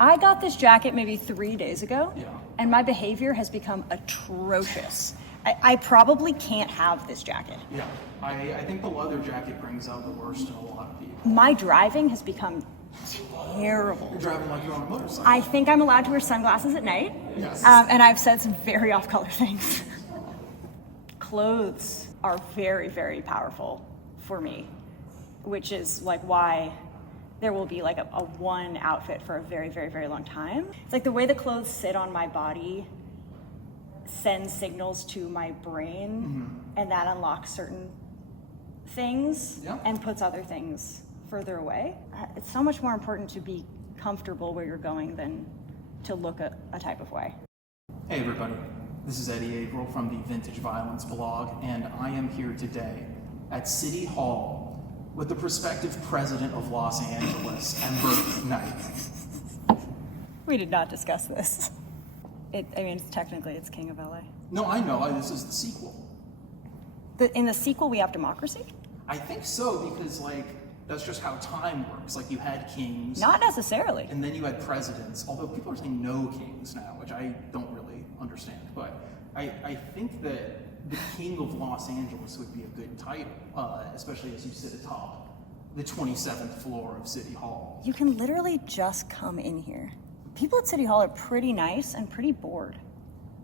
I got this jacket maybe 3 days ago, Yeah. and my behavior has become atrocious. I probably can't have this jacket. Yeah, I think the leather jacket brings out the worst in a lot of people. My driving has become terrible. You're driving like you're on a motorcycle. I think I'm allowed to wear sunglasses at night. Yes. And I've said some very off-color things. Clothes are very, very powerful for me, which is like why there will be like a one outfit for a very, very, very long time. It's like the way the clothes sit on my body sends signals to my brain, and that unlocks certain things and puts other things further away. It's so much more important to be comfortable where you're going than to look a type of way. Hey everybody, this is Eddie Gabriel from the Vintage Violence blog, and I am here today at City Hall with the prospective president of Los Angeles, Ember Knight. We did not discuss this. Technically it's King of LA. No, I know, this is the sequel. In the sequel we have democracy? I think so, because that's just how time works. Like you had kings. Not necessarily. And then you had presidents, although people are saying no kings now, which I don't really understand. But I think that the King of Los Angeles would be a good title, especially as you sit atop the 27th floor of City Hall. You can literally just come in here. People at City Hall are pretty nice and pretty bored.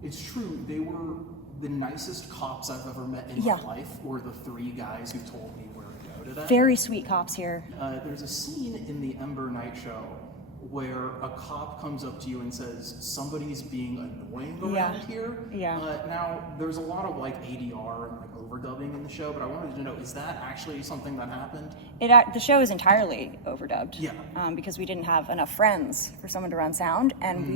It's true. They were the nicest cops I've ever met in my life, were the three guys who told me where to go today. Very sweet cops here. There's a scene in the Ember Knight Show where a cop comes up to you and says, somebody's being annoying around here. Yeah. Now, there's a lot of ADR and overdubbing in the show, but I wanted to know, is that actually something that happened? The show is entirely overdubbed. Yeah. Because we didn't have enough friends for someone to run sound, and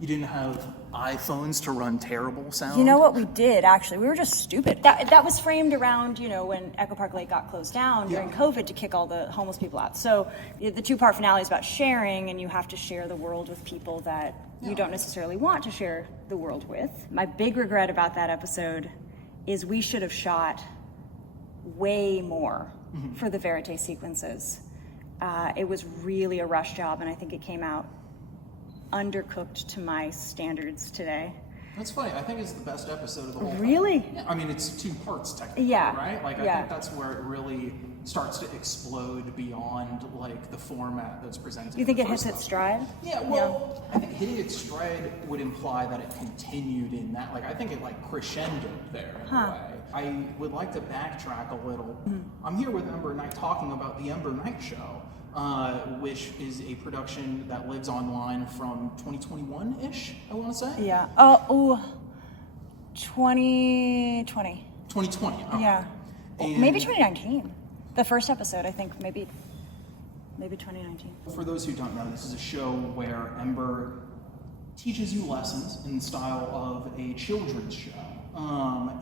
You didn't have iPhones to run terrible sound? You know what we did, actually? We were just stupid. That was framed around, when Echo Park Lake got closed down during COVID to kick all the homeless people out. So the two-part finale is about sharing, and you have to share the world with people that you don't necessarily want to share the world with. My big regret about that episode is we should have shot way more for the verite sequences. It was really a rush job, and I think it came out undercooked to my standards today. That's funny. I think it's the best episode of the whole thing. Really? Yeah, I mean, it's 2 parts technically, right? I think that's where it really starts to explode beyond the format that's presented. You think it hits its stride? Yeah, well, I think hitting its stride would imply that it continued in that. I think it crescendoed there in a way. I would like to backtrack a little. I'm here with Ember Knight talking about the Ember Knight Show, which is a production that lives online from 2021-ish, I want to say. Yeah. 2020. 2020. Okay. Yeah. And maybe 2019. The first episode, I think, maybe 2019. For those who don't know, this is a show where Ember teaches you lessons in the style of a children's show,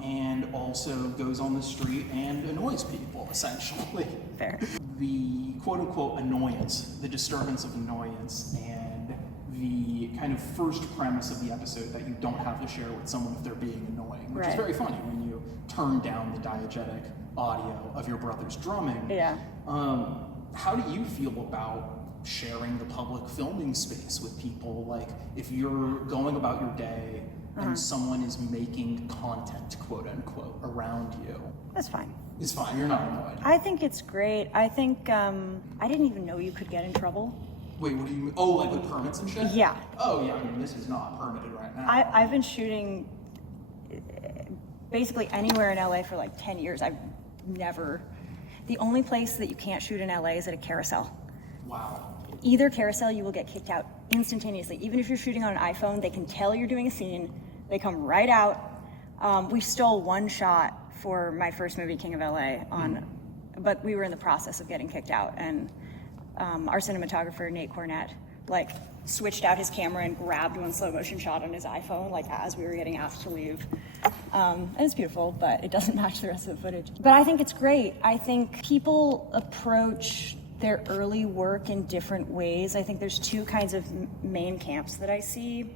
and also goes on the street and annoys people, essentially. Fair. The quote-unquote annoyance, the disturbance of annoyance, and the kind of first premise of the episode that you don't have to share with someone if they're being annoying, which is very funny when you turn down the diegetic audio of your brother's drumming. Yeah. How do you feel about sharing the public filming space with people? If you're going about your day and someone is making content, quote unquote, around you. That's fine. It's fine, you're not annoyed. I think it's great. I think, I didn't even know you could get in trouble. Wait, what do you mean? Oh, with permits and shit? Yeah. Oh, yeah, I mean, this is not permitted right now. I've been shooting basically anywhere in LA for 10 years. The only place that you can't shoot in LA is at a carousel. Wow. Either carousel, you will get kicked out instantaneously. Even if you're shooting on an iPhone, they can tell you're doing a scene. They come right out. We stole one shot for my first movie, King of LA, but we were in the process of getting kicked out. And our cinematographer, Nate Cornett, switched out his camera and grabbed one slow motion shot on his iPhone, as we were getting asked to leave. And it's beautiful, but it doesn't match the rest of the footage. But I think it's great. I think people approach their early work in different ways. I think there's 2 kinds of main camps that I see.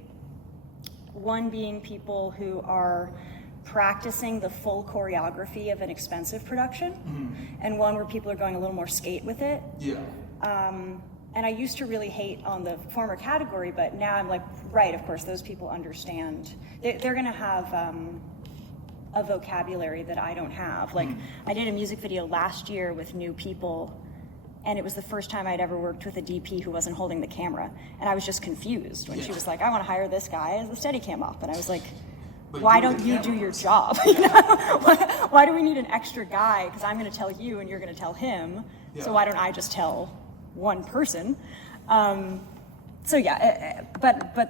One being people who are practicing the full choreography of an expensive production, and one where people are going a little more skate with it. Yeah. And I used to really hate on the former category, but now I'm like, right, of course, those people understand. They're going to have a vocabulary that I don't have. Like, I did a music video last year with new people, and it was the first time I'd ever worked with a DP who wasn't holding the camera. And I was just confused when she was like, I want to hire this guy as the Steadicam op. And I was like, why don't you do your job? You know? Why do we need an extra guy? Because I'm going to tell you and you're going to tell him. So why don't I just tell one person? But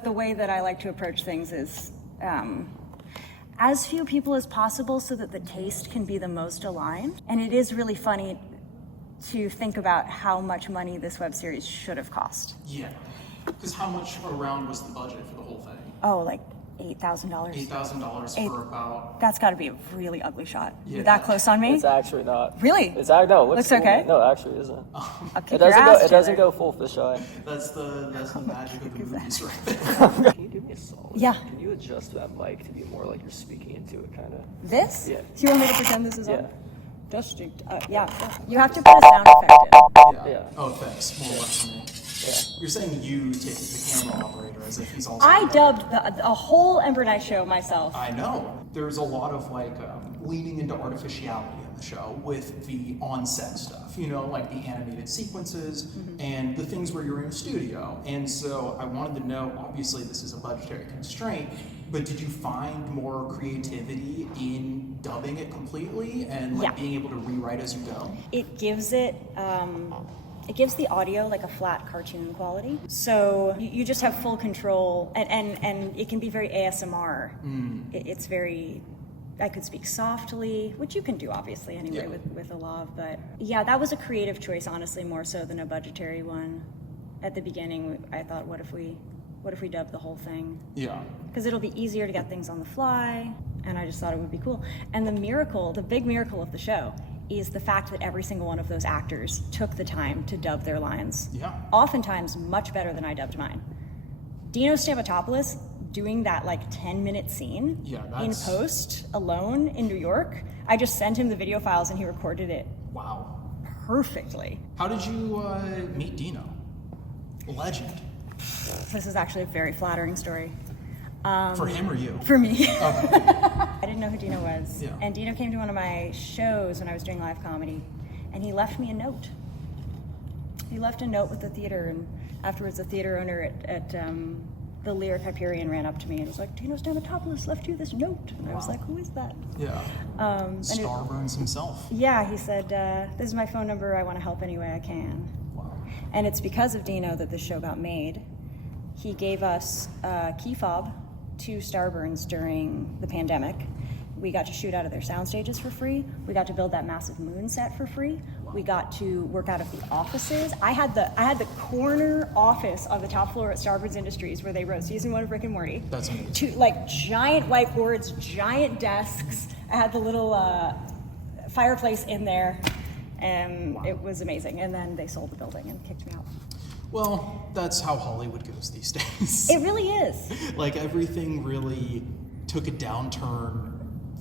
the way that I like to approach things is as few people as possible so that the taste can be the most aligned. And it is really funny to think about how much money this web series should have cost. Yeah, because how much around was the budget for the whole thing? Oh, like $8,000. $8,000 for about... That's got to be a really ugly shot. You're that close on me? It's actually not. Really? No, it looks cool. okay? No, it actually isn't. I'll kick It your doesn't ass, go. It doesn't Taylor. go full fisheye. That's the magic of the movies right there. Can you do me a solid? Yeah. Can you adjust that mic to be more like you're speaking into it, kind of? This? Yeah. Do you want me to pretend this is Yeah. on? Yeah. You have to put a sound effect in. Yeah. Oh, thanks. More work for me. Yeah. You're saying you take the camera operator as if he's also... I dubbed a whole Ember Knight Show myself. I know. There's a lot of leaning into artificiality in the show with the on-set stuff, like the animated sequences and the things where you're in a studio. And so I wanted to know, obviously this is a budgetary constraint, but did you find more creativity in dubbing it completely and being able to rewrite as you go? It gives it gives the audio like a flat cartoon quality. So you just have full control, and it can be very ASMR. It's very, I could speak softly, which you can do obviously anyway with a lav, but yeah, that was a creative choice, honestly, more so than a budgetary one. At the beginning, I thought, what if we dub the whole thing? Yeah. Because it'll be easier to get things on the fly, and I just thought it would be cool. And the big miracle of the show is the fact that every single one of those actors took the time to dub their lines. Yeah. Oftentimes much better than I dubbed mine. Dino Stamatopoulos doing that 10-minute scene in post alone in New York. I just sent him the video files and he recorded it. Wow. Perfectly. How did you meet Dino? Legend. This is actually a very flattering story. For him or you? For me. Okay. I didn't know who Dino was. Yeah. And Dino came to one of my shows when I was doing live comedy, and he left me a note. He left a note with the theater, and afterwards the theater owner at the Lyric Hyperion ran up to me and was like, Dino Stamatopoulos left you this note. And I was like, who is that? Yeah. Starburns himself. Yeah, he said, this is my phone number, I want to help any way I can. Wow. And it's because of Dino that the show got made. He gave us a key fob to Starburns during the pandemic. We got to shoot out of their sound stages for free. We got to build that massive moon set for free. We got to work out of the offices. I had the corner office on the top floor at Starburns Industries where they wrote season 1 of Rick and Morty. That's amazing. Giant whiteboards, giant desks. I had the little fireplace in there, and it was amazing. And then they sold the building and kicked me out. Well, that's how Hollywood goes these days. It really is. Everything really took a downturn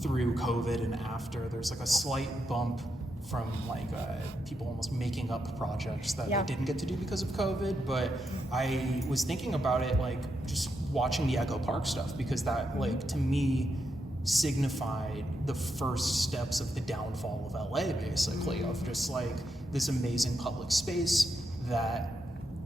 through COVID and after. There's a slight bump from people almost making up projects that they didn't get to do because of COVID. But I was thinking about it just watching the Echo Park stuff, because that to me signified the first steps of the downfall of LA, basically, of just this amazing public space that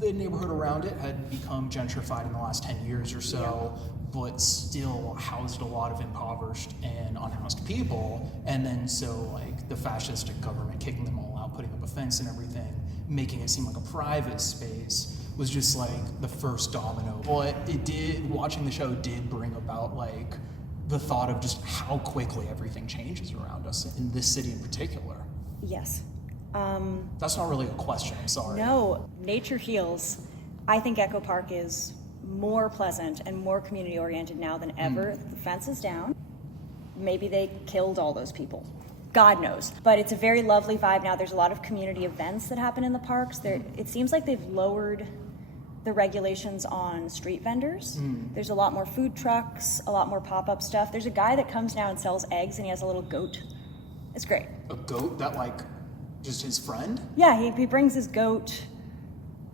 the neighborhood around it had become gentrified in the last 10 years or so, but still housed a lot of impoverished and unhoused people. And then the fascistic government kicking them all out, putting up a fence and everything, making it seem like a private space was just the first domino. Well, watching the show did bring about the thought of just how quickly everything changes around us in this city in particular. Yes. That's not really a question, I'm sorry. No, nature heals. I think Echo Park is more pleasant and more community oriented now than ever. The fence is down. Maybe they killed all those people. God knows. But it's a very lovely vibe now. There's a lot of community events that happen in the parks. It seems like they've lowered the regulations on street vendors. There's a lot more food trucks, a lot more pop-up stuff. There's a guy that comes now and sells eggs, and he has a little goat. It's great. A goat that just his friend? Yeah, he brings his goat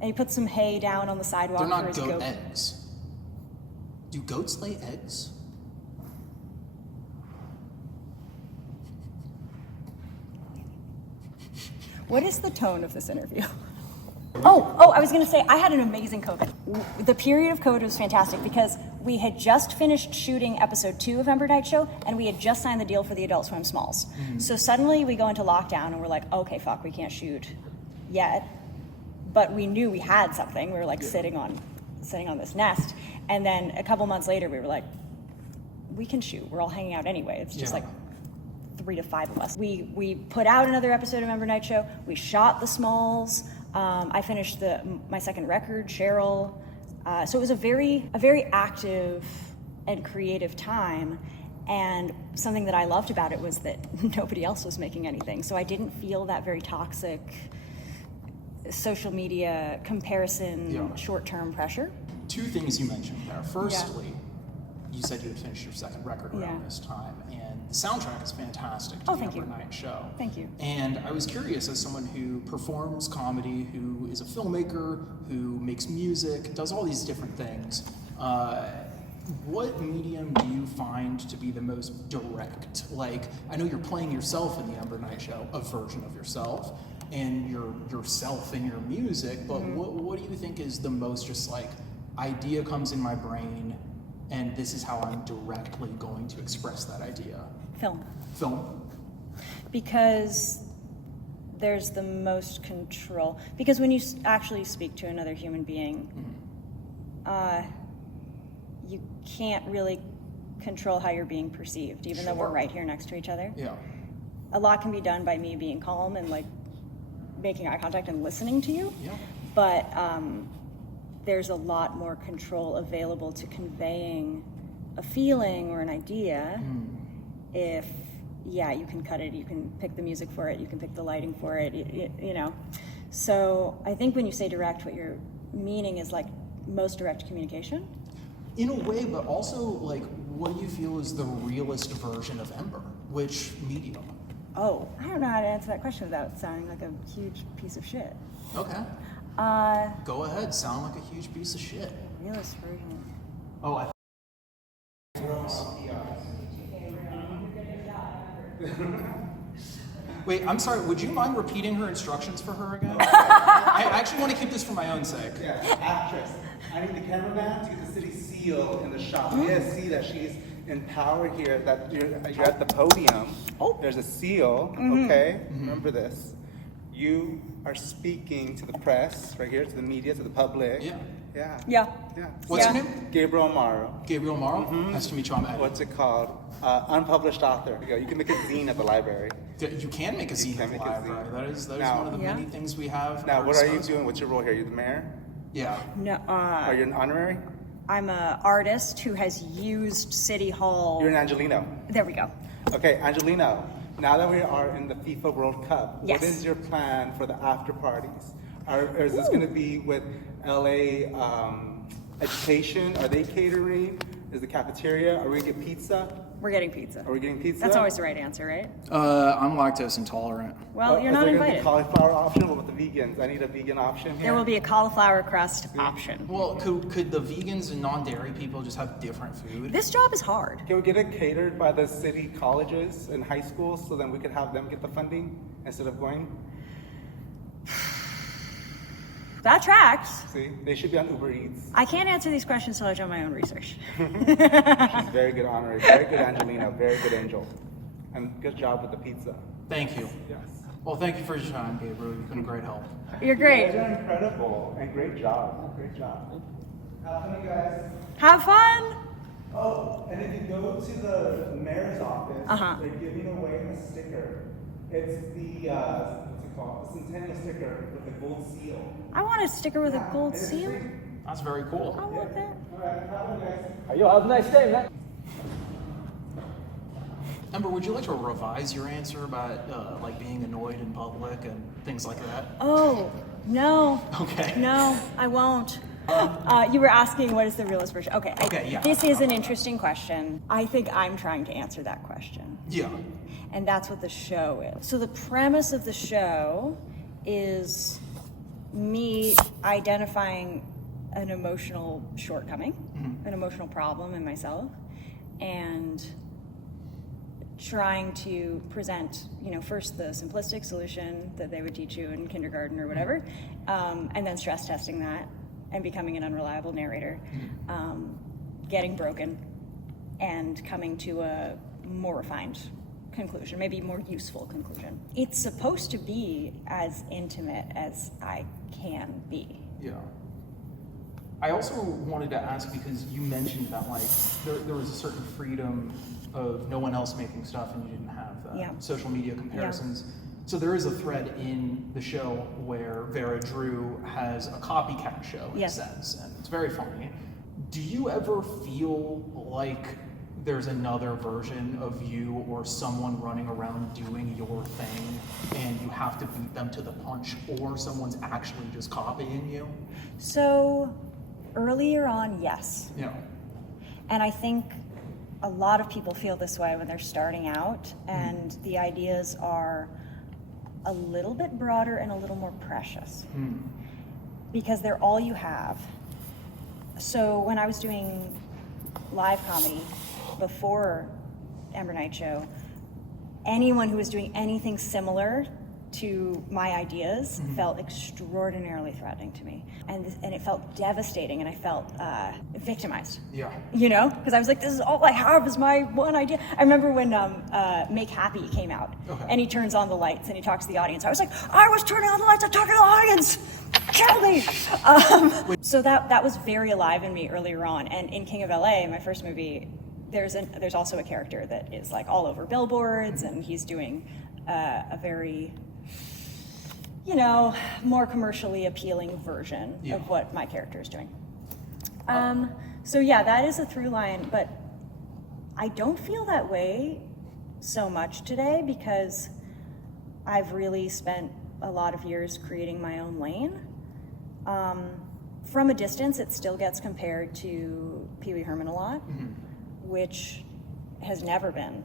And he put some hay down on the sidewalk They're for not his goat goat. eggs. Do goats lay eggs? What is the tone of this interview? Oh, I was gonna say, I had an amazing COVID. The period of COVID was fantastic because we had just finished shooting episode 2 of Ember Knight Show, and we had just signed the deal for the Adult Swim Smalls. So suddenly we go into lockdown and we're like, okay, fuck, we can't shoot yet. But we knew we had something. We were like sitting on this nest. And then a couple months later, we were like, we can shoot. We're all hanging out anyway. It's just like 3 to 5 of us. We put out another episode of Ember Knight Show. We shot the Smalls. I finished my second record, Cheryl. So it was a very active and creative time. And something that I loved about it was that nobody else was making anything. So I didn't feel that very toxic social media comparison, short-term pressure. 2 things you mentioned there. Firstly, you said you had finished your second record around this time, and the soundtrack is fantastic to the Ember Knight Show. Thank you. And I was curious, as someone who performs comedy, who is a filmmaker, who makes music, does all these different things, what medium do you find to be the most direct? Like, I know you're playing yourself in the Ember Knight Show, a version of yourself, and yourself in your music, but what do you think is the most just like, idea comes in my brain, and this is how I'm directly going to express that idea? Film. Because there's the most control. Because when you actually speak to another human being, you can't really control how you're being perceived, even though we're right here next to each other. Yeah. A lot can be done by me being calm and like making eye contact and listening to you. Yeah. But there's a lot more control available to conveying a feeling or an idea if, you can cut it, you can pick the music for it, you can pick the lighting for it, you know. So I think when you say direct, what you're meaning is like most direct communication. In a way, but also like, what do you feel is the realist version of Ember? Which medium? Oh, I don't know how to answer that question without sounding like a huge piece of shit. Okay. Go ahead, sound like a huge piece of shit. Realist version. Oh, Wait, I'm sorry, would you mind repeating her instructions for her again? I actually want to keep this for my own sake. Yeah, actress. I need the cameraman to get the city seal in the shot. We gotta see that she's in power here, that you're at the podium. Oh. There's a seal, okay? Remember this. You are speaking to the press, right here, to the media, to the public. Yeah. Yeah. What's your name? Gabriel Morrow. Gabriel Morrow? Nice to meet you. I'm Eddie. What's it called? Unpublished author. You can make a zine at the library. You can make a scene can at the make a library. zine. That is Now- one of the many things we have. at Now, our what are you disposal. doing? What's your role here? You're the mayor? Yeah. No, Are you an honorary? I'm an artist who has used City Hall. You're an Angelino. There we go. Okay, Angelino, now that we are in the FIFA World Cup, Yes. what is your plan for the after parties? Is this going to be with LA education? Are they catering? Is the cafeteria? Are we going to get pizza? We're getting pizza. Are we getting pizza? That's always the right answer, right? I'm lactose intolerant. Well, you're is not there gonna invited. be cauliflower option? What about the vegans? I need a vegan option here. There will be a cauliflower crust option. Well, could the vegans and non-dairy people just have different food? This job is hard. Can we get it catered by the city colleges and high schools so then we could have them get the funding instead of going? That tracks. See, they should be on Uber Eats. I can't answer these questions until I've done my own research. She's very good honorary, very good Angelina, very good angel. And good job with the pizza. Thank you. Yes. Well, thank you for your time, Gabriel. You've been a great help. You're You great. guys are incredible and great job. Great job. Have fun, you guys. Have fun. Oh, and if you go to the mayor's office, they're giving away a sticker. It's the what's it called? The centennial sticker with the gold seal. I want a sticker with a gold It is seal. free. That's very cool. I want that. All right, have fun, guys. Yo, have a nice day, man. Ember, would you like to revise your answer about like being annoyed in public and things like that? Oh, no. Okay. No, I won't. You were asking what is the realist version. Okay. Okay, yeah. This is an interesting question. I think I'm trying to answer that question. Yeah. And that's what the show is. So the premise of the show is me identifying an emotional shortcoming, an emotional problem in myself, and trying to present, first the simplistic solution that they would teach you in kindergarten or whatever, and then stress testing that and becoming an unreliable narrator, getting broken, and coming to a more refined conclusion, maybe more useful conclusion. It's supposed to be as intimate as I can be. Yeah. I also wanted to ask, because you mentioned that like there was a certain freedom of no one else making stuff and you didn't have social media comparisons. Yeah. So there is a thread in the show where Vera Drew has a copycat show, in a sense, and it's very funny. Do you ever feel like there's another version of you or someone running around doing your thing and you have to beat them to the punch, or someone's actually just copying you? So earlier on, yes. Yeah. And I think a lot of people feel this way when they're starting out, and the ideas are a little bit broader and a little more precious because they're all you have. So when I was doing live comedy before Ember Knight Show, anyone who was doing anything similar to my ideas felt extraordinarily threatening to me, and it felt devastating, and I felt victimized. Yeah. Because I was like, this is all I have is my one idea. I remember when Make Happy came out, and he turns on the lights and he talks to the audience. I was like, I was turning on the lights, I'm talking to the audience. Kill me. So that was very alive in me earlier on, and in King of LA, my first movie, there's also a character that is like all over billboards, and he's doing a very more commercially appealing version of what my character is doing. So yeah, that is a through line, but I don't feel that way so much today because I've really spent a lot of years creating my own lane. From a distance, it still gets compared to Pee Wee Herman a lot, which has never been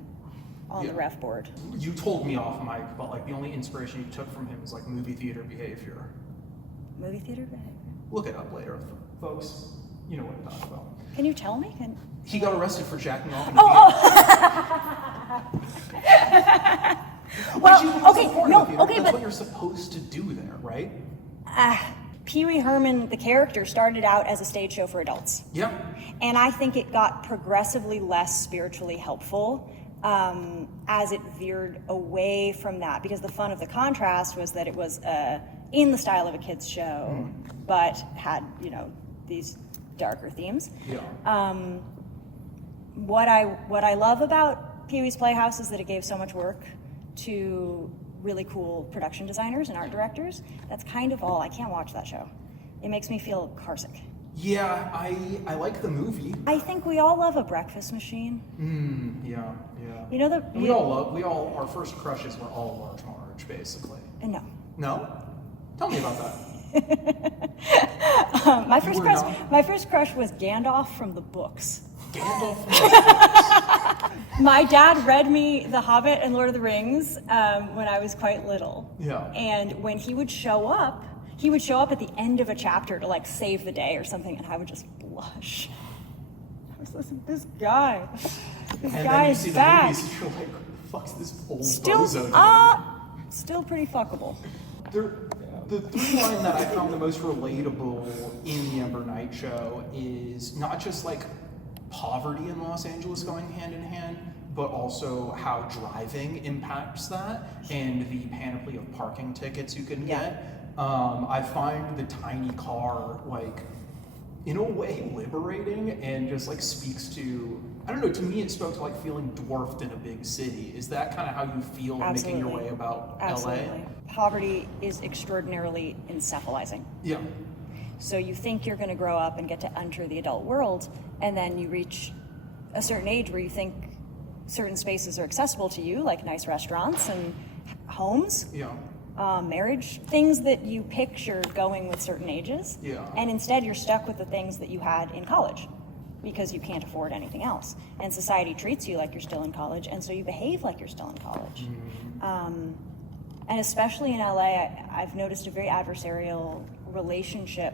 on the ref board. You told me off mic, but like the only inspiration you took from him was like movie theater behavior. Movie theater behavior? Look it up later, folks. You know what I'm talking about. Can you tell me? He got arrested for jacking off in the theater. That's what you're supposed to do there, right? Pee Wee Herman, the character, started out as a stage show for adults. Yeah. And I think it got progressively less spiritually helpful as it veered away from that, because the fun of the contrast was that it was in the style of a kid's show, but had, these darker themes. Yeah. What I love about Pee Wee's Playhouse is that it gave so much work to really cool production designers and art directors. That's kind of all. I can't watch that show. It makes me feel carsick. Yeah, I like the movie. I think we all love a breakfast machine. Yeah. Our first crushes were all Large Marge, basically. No. No? Tell me about that. My first crush was Gandalf from the books. Gandalf from the books? My dad read me The Hobbit and Lord of the Rings when I was quite little. Yeah. And when he would show up at the end of a chapter to like save the day or something, and I would just blush. I was listening to this guy. This guy is bad. The movies, you're like, what the fuck's this old Still, bozo doing? Still pretty fuckable. The through line that I found the most relatable in the Ember Knight Show is not just like poverty in Los Angeles going hand in hand, but also how driving impacts that and the panoply of parking tickets you can get. I find the tiny car like in a way liberating and just like speaks to, I don't know, to me it spoke to like feeling dwarfed in a big city. Is that kind of how you feel making your way about LA? Poverty is extraordinarily encephalizing. Yeah. So you think you're going to grow up and get to enter the adult world, and then you reach a certain age where you think certain spaces are accessible to you, like nice restaurants and homes. Yeah. Marriage, things that you picture going with certain ages. Yeah. And instead you're stuck with the things that you had in college because you can't afford anything else. And society treats you like you're still in college, and so you behave like you're still in college. And especially in LA, I've noticed a very adversarial relationship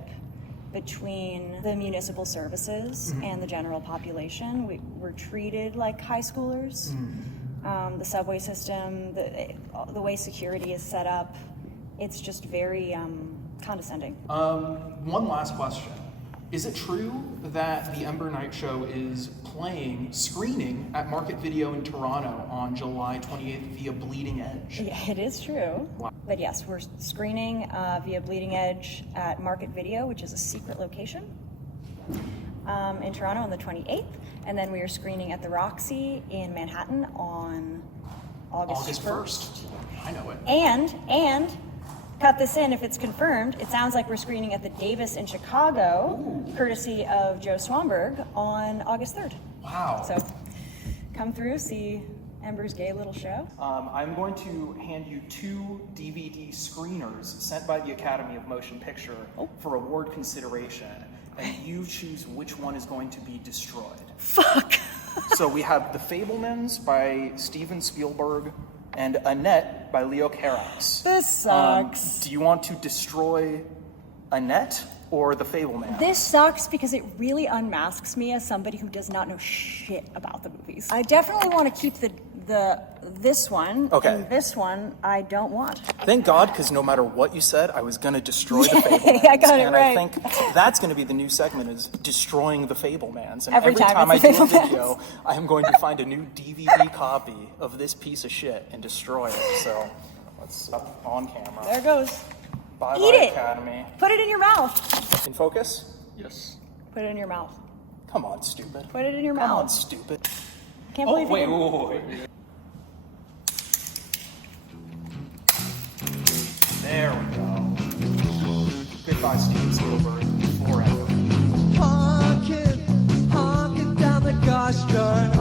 between the municipal services and the general population. We're treated like high schoolers. The subway system, the way security is set up, it's just very condescending. One last question. Is it true that the Ember Knight Show is screening at Market Video in Toronto on July 28th via Bleeding Edge? Yeah, it is true. Wow. But yes, we're screening via Bleeding Edge at Market Video, which is a secret location in Toronto on the 28th. And then we are screening at the Roxy in Manhattan on August 1st. I know it. And cut this in if it's confirmed, it sounds like we're screening at the Davis in Chicago, courtesy of Joe Swanberg, on August 3rd. Wow. So come through, see Ember's gay little show. I'm going to hand you 2 DVD screeners sent by the Academy of Motion Picture for award consideration, and you choose which one is going to be destroyed. Fuck! So we have The Fabelmans by Steven Spielberg and Annette by Leo Carax. This sucks. Do you want to destroy Annette or The Fabelman? This sucks because it really unmasks me as somebody who does not know shit about the movies. I definitely want to keep this one. Okay. And this one I don't want. Thank God, because no matter what you said, I was going to destroy The Fabelmans. I got it and right. I think that's going to be the new segment, is destroying The Fabelmans. And Every time I it's do The a Fabelmans. video, I am going to find a new DVD copy of this piece of shit and destroy it. So let's up on camera. There it goes. Bye Eat bye, it. Academy. Put it in your mouth. In focus? Yes. Put it in your mouth. Come on, stupid. Put it in your Come on, mouth. stupid. Can't believe wait, you. wait. There we go. Goodbye, Steven Spielberg. Forever. Honking down the gosh darn